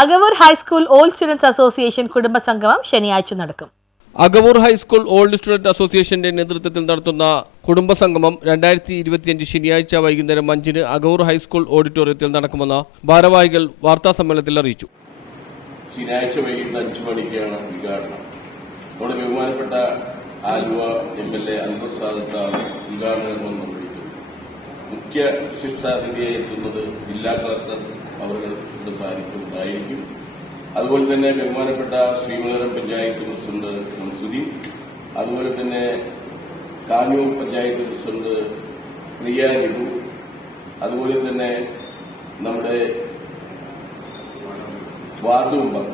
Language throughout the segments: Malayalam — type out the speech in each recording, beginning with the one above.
Agavoor high school old students association കുടുംബസംഗമം ശനിയാഴ്ച നടക്കും. അഗവൂർ ഹൈസ്കൂൾ ഓൾഡ് സ്റ്റുഡന്റ് അസോസിയേഷന്റെ നേതൃത്വത്തിൽ നടത്തുന്ന കുടുംബസംഗമം 2025 ശനിയാഴ്ച വൈകുന്നേരം 5-ന് അഗവൂർ ഹൈസ്കൂൾ ഓഡിറ്റോറിയത്തിൽ നടക്കുമെന്ന് ഭാരവാഹികൾ വാർത്താസമ്മേളനത്തിൽ അറിയിച്ചു. ശനിയാഴ്ച വൈകിട്ട് 5 മണിക്കാണ് ഉദ്ഘാടനം. നമ്മുടെ ബഹുമാനപ്പെട്ട ആലുവ MLA അൻവർ സാദത്താണ് ഉദ്ഘാടനം നിർവഹിക്കുന്നത്. മുഖ്യ വിശിഷ്ടാതിഥിയായി എത്തുന്നത് ജില്ലാ കളക്ടർ അവരുടെ സാന്നിധ്യമുണ്ടായിരിക്കും. അതുപോലെ തന്നെ ബഹുമാനപ്പെട്ട ശ്രീമംഗലം പഞ്ചായത്ത് പ്രസിഡന്റ് ശംസുദ്ദീൻ, അതുപോലെ തന്നെ കാഞ്ഞൂർ പഞ്ചായത്ത് പ്രസിഡന്റ് പ്രിയ ലിഡു, അതുപോലെ തന്നെ നമ്മുടെ വാർഡ് മെമ്പർ,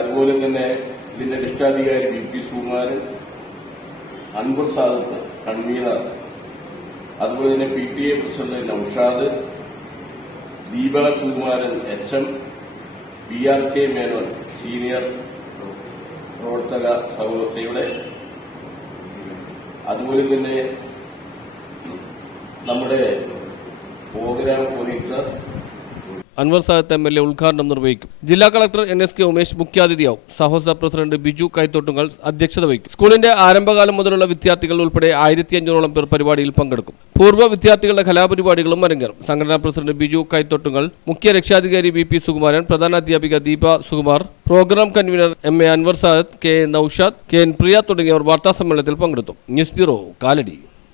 അതുപോലെ തന്നെ ഇതിന്റെ രക്ഷാധികാരി VP സുകുമാരൻ, അൻവർ സാദത്ത് കൺവീനർ, അതുപോലെ തന്നെ PTA president Noushad, Deepa Sukumaran HM, PRK Menon senior പ്രവർത്തക സഹോദരയുടെ, അതുപോലെ തന്നെ നമ്മുടെ program coordinator Anwar Sadath MLA ഉദ്ഘാടനം നിർവഹിക്കും. ജില്ലാ കളക്ടർ NSK ഉമേഷ് മുഖ്യാതിഥിയാവും. സഹോദര പ്രസിഡന്റ് ബിജു കൈത്തോട്ടുങ്ങൾ അധ്യക്ഷത വഹിക്കും. സ്കൂളിന്റെ ആരംഭകാലം മുതലുള്ള വിദ്യാർത്ഥികൾ ഉൾപ്പെടെ 1500ഓളം പേർ പരിപാടിയിൽ പങ്കെടുക്കും. പൂർവ്വ വിദ്യാർത്ഥികളുടെ കലാപരിപാടികളും അരങ്ങേറും. സംഘടനാ പ്രസിഡന്റ് ബിജു കൈത്തോട്ടുങ്ങൾ, മുഖ്യ രക്ഷാധികാരി VP സുകുമാരൻ, പ്രധാന അധ്യാപിക Deepa Sukumar, program convener MA Anwar Sadath, KN Noushad, KN Priya തുടങ്ങിയവർ വാർത്താസമ്മേളനത്തിൽ പങ്കെടുത്തു. News bureau, Kalady.